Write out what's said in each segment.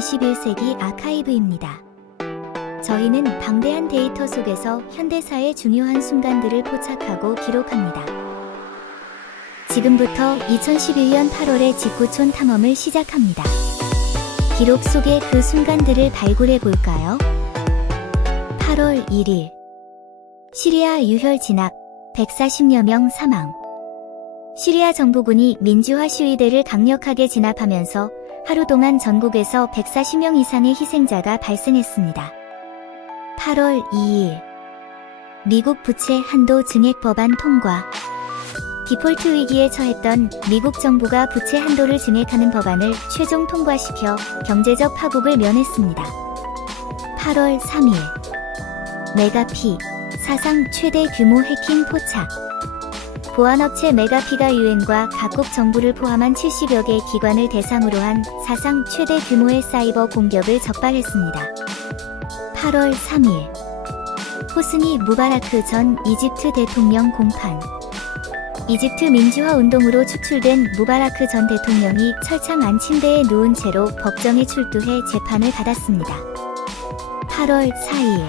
21세기 아카이브입니다. 저희는 방대한 데이터 속에서 현대사의 중요한 순간들을 포착하고 기록합니다. 지금부터 2011년 8월의 직구촌 탐험을 시작합니다. 기록 속의 그 순간들을 발굴해 볼까요? 8월 1일 시리아 유혈 진압, 140여 명 사망. 시리아 정부군이 민주화 시위대를 강력하게 진압하면서 하루 동안 전국에서 140명 이상의 희생자가 발생했습니다. 8월 2일 미국 부채 한도 증액 법안 통과. 디폴트 위기에 처했던 미국 정부가 부채 한도를 증액하는 법안을 최종 통과시켜 경제적 파국을 면했습니다. 8월 3일 메가피, 사상 최대 규모 해킹 포착. 보안업체 메가피가 유엔과 각국 정부를 포함한 70여 개 기관을 대상으로 한 사상 최대 규모의 사이버 공격을 적발했습니다. 8월 3일 호스니 무바라크 전 이집트 대통령 공판. 이집트 민주화 운동으로 축출된 무바라크 전 대통령이 철창 안침대에 누운 채로 법정에 출두해 재판을 받았습니다. 8월 4일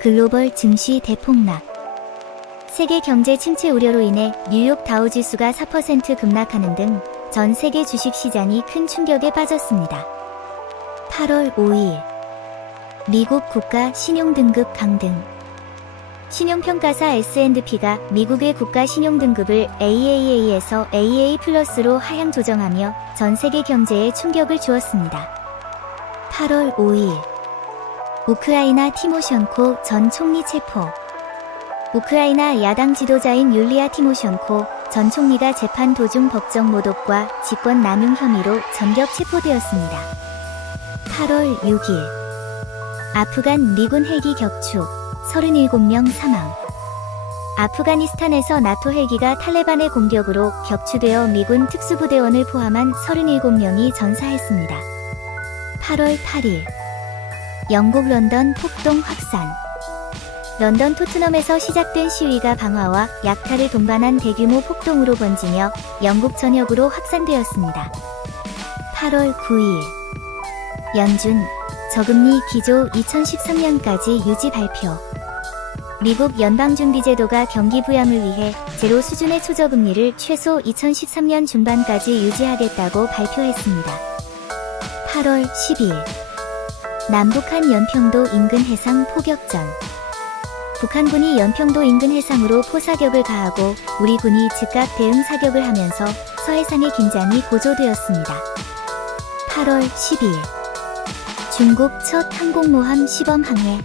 글로벌 증시 대폭락. 세계 경제 침체 우려로 인해 뉴욕 다우 지수가 4% 급락하는 등 전 세계 주식 시장이 큰 충격에 빠졌습니다. 8월 5일 미국 국가 신용등급 강등. 신용평가사 S&P가 미국의 국가 신용등급을 AAA에서 AA+로 하향 조정하며 전 세계 경제에 충격을 주었습니다. 8월 5일 우크라이나 티모셴코 전 총리 체포. 우크라이나 야당 지도자인 율리아 티모셴코 전 총리가 재판 도중 법정 모독과 직권 남용 혐의로 전격 체포되었습니다. 8월 6일 아프간 미군 헬기 격추, 37명 사망. 아프가니스탄에서 나토 헬기가 탈레반의 공격으로 격추되어 미군 특수부대원을 포함한 37명이 전사했습니다. 8월 8일 영국 런던 폭동 확산. 런던 토트넘에서 시작된 시위가 방화와 약탈을 동반한 대규모 폭동으로 번지며 영국 전역으로 확산되었습니다. 8월 9일 연준 저금리 기조 2013년까지 유지 발표. 미국 연방준비제도가 경기 부양을 위해 제로 수준의 초저금리를 최소 2013년 중반까지 유지하겠다고 발표했습니다. 8월 10일 남북한 연평도 인근 해상 포격전. 북한군이 연평도 인근 해상으로 포사격을 가하고 우리 군이 즉각 대응 사격을 하면서 서해상의 긴장이 고조되었습니다. 8월 10일 중국 첫 항공모함 시범 항해.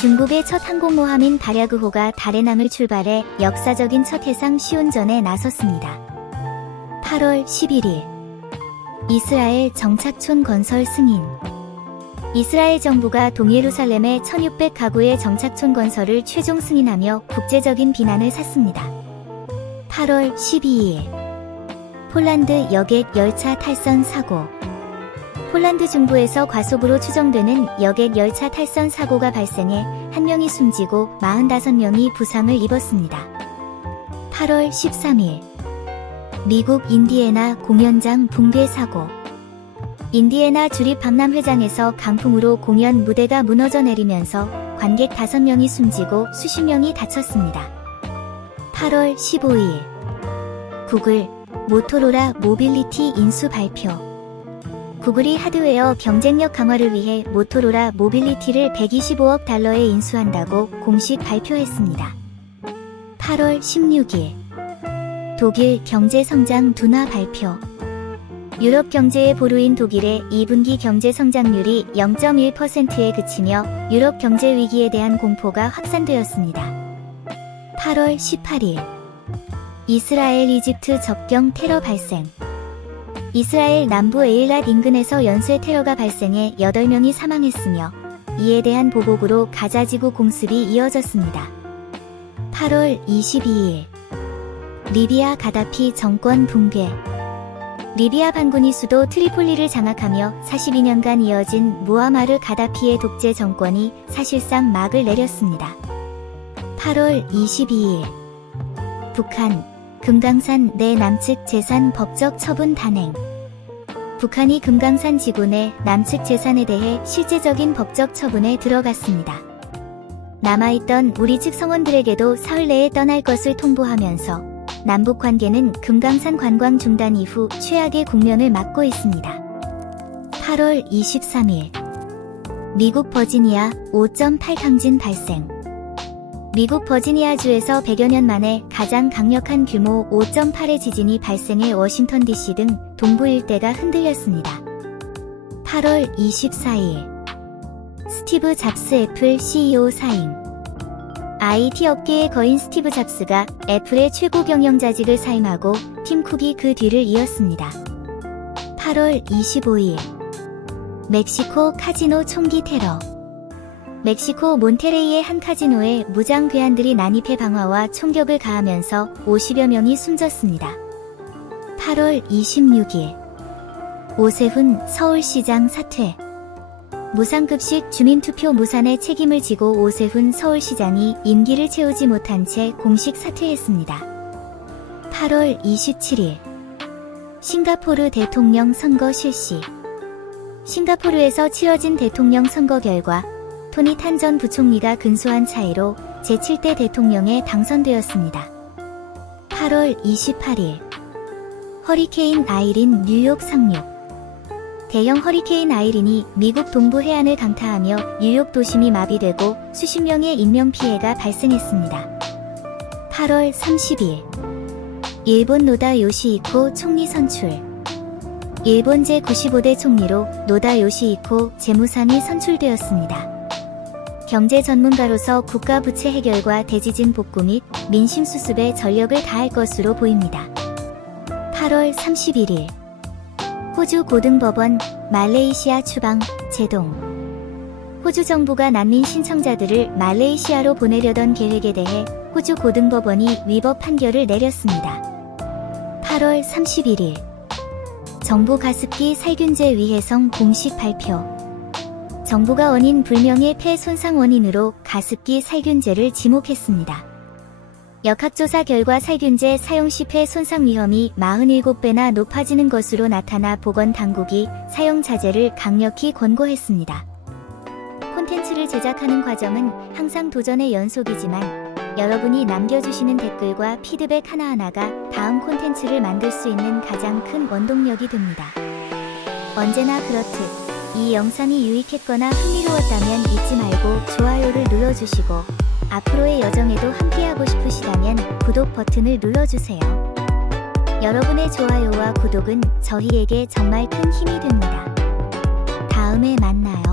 중국의 첫 항공모함인 다랴그호가 달의 남을 출발해 역사적인 첫 해상 시운전에 나섰습니다. 8월 11일 이스라엘 정착촌 건설 승인. 이스라엘 정부가 동예루살렘의 1600가구의 정착촌 건설을 최종 승인하며 국제적인 비난을 샀습니다. 8월 12일 폴란드 여객 열차 탈선 사고. 폴란드 중부에서 과속으로 추정되는 여객 열차 탈선 사고가 발생해 1명이 숨지고 45명이 부상을 입었습니다. 8월 13일 미국 인디애나 공연장 붕괴 사고. 인디애나 주립 박람회장에서 강풍으로 공연 무대가 무너져 내리면서 관객 5명이 숨지고 수십 명이 다쳤습니다. 8월 15일 구글, 모토로라 모빌리티 인수 발표. 구글이 하드웨어 경쟁력 강화를 위해 모토로라 모빌리티를 125억 달러에 인수한다고 공식 발표했습니다. 8월 16일 독일 경제 성장 둔화 발표. 유럽 경제의 보루인 독일의 2분기 경제 성장률이 0.1%에 그치며 유럽 경제 위기에 대한 공포가 확산되었습니다. 8월 18일 이스라엘 이집트 접경 테러 발생. 이스라엘 남부 에일랏 인근에서 연쇄 테러가 발생해 8명이 사망했으며 이에 대한 보복으로 가자지구 공습이 이어졌습니다. 8월 22일 리비아 가다피 정권 붕괴. 리비아 반군이 수도 트리폴리를 장악하며 42년간 이어진 무아마르 가다피의 독재 정권이 사실상 막을 내렸습니다. 8월 22일 북한 금강산 내 남측 재산 법적 처분 단행. 북한이 금강산 지구 내 남측 재산에 대해 실제적인 법적 처분에 들어갔습니다. 남아있던 우리 측 성원들에게도 사흘 내에 떠날 것을 통보하면서 남북 관계는 금강산 관광 중단 이후 최악의 국면을 맞고 있습니다. 8월 23일 미국 버지니아 5.8 강진 발생. 미국 버지니아주에서 100여 년 만에 가장 강력한 규모 5.8의 지진이 발생해 워싱턴 DC 등 동부 일대가 흔들렸습니다. 8월 24일 스티브 잡스 애플 CEO 사임. IT 업계의 거인 스티브 잡스가 애플의 최고 경영자직을 사임하고 팀 쿡이 그 뒤를 이었습니다. 8월 25일 멕시코 카지노 총기 테러. 멕시코 몬테레이의 한 카지노에 무장 괴한들이 난입해 방화와 총격을 가하면서 50여 명이 숨졌습니다. 8월 26일 오세훈 서울시장 사퇴. 무상급식 주민투표 무산의 책임을 지고 오세훈 서울시장이 임기를 채우지 못한 채 공식 사퇴했습니다. 8월 27일 싱가포르 대통령 선거 실시. 싱가포르에서 치러진 대통령 선거 결과 토니 탄 전 부총리가 근소한 차이로 제7대 대통령에 당선되었습니다. 8월 28일 허리케인 아이린 뉴욕 상륙. 대형 허리케인 아이린이 미국 동부 해안을 강타하며 뉴욕 도심이 마비되고 수십 명의 인명피해가 발생했습니다. 8월 30일 일본 노다 요시히코 총리 선출. 일본 제95대 총리로 노다 요시히코 재무상이 선출되었습니다. 경제 전문가로서 국가 부채 해결과 대지진 복구 및 민심 수습에 전력을 다할 것으로 보입니다. 8월 31일 호주 고등법원 말레이시아 추방 제동. 호주 정부가 난민 신청자들을 말레이시아로 보내려던 계획에 대해 호주 고등법원이 위법 판결을 내렸습니다. 8월 31일 정부 가습기 살균제 위해성 공식 발표. 정부가 원인 불명의 폐 손상 원인으로 가습기 살균제를 지목했습니다. 역학조사 결과 살균제 사용 시 폐 손상 위험이 47배나 높아지는 것으로 나타나 보건당국이 사용 자제를 강력히 권고했습니다. 콘텐츠를 제작하는 과정은 항상 도전의 연속이지만 여러분이 남겨주시는 댓글과 피드백 하나하나가 다음 콘텐츠를 만들 수 있는 가장 큰 원동력이 됩니다. 언제나 그렇듯 이 영상이 유익했거나 흥미로웠다면 잊지 말고 좋아요를 눌러주시고 앞으로의 여정에도 함께하고 싶으시다면 구독 버튼을 눌러주세요. 여러분의 좋아요와 구독은 저희에게 정말 큰 힘이 됩니다. 다음에 만나요.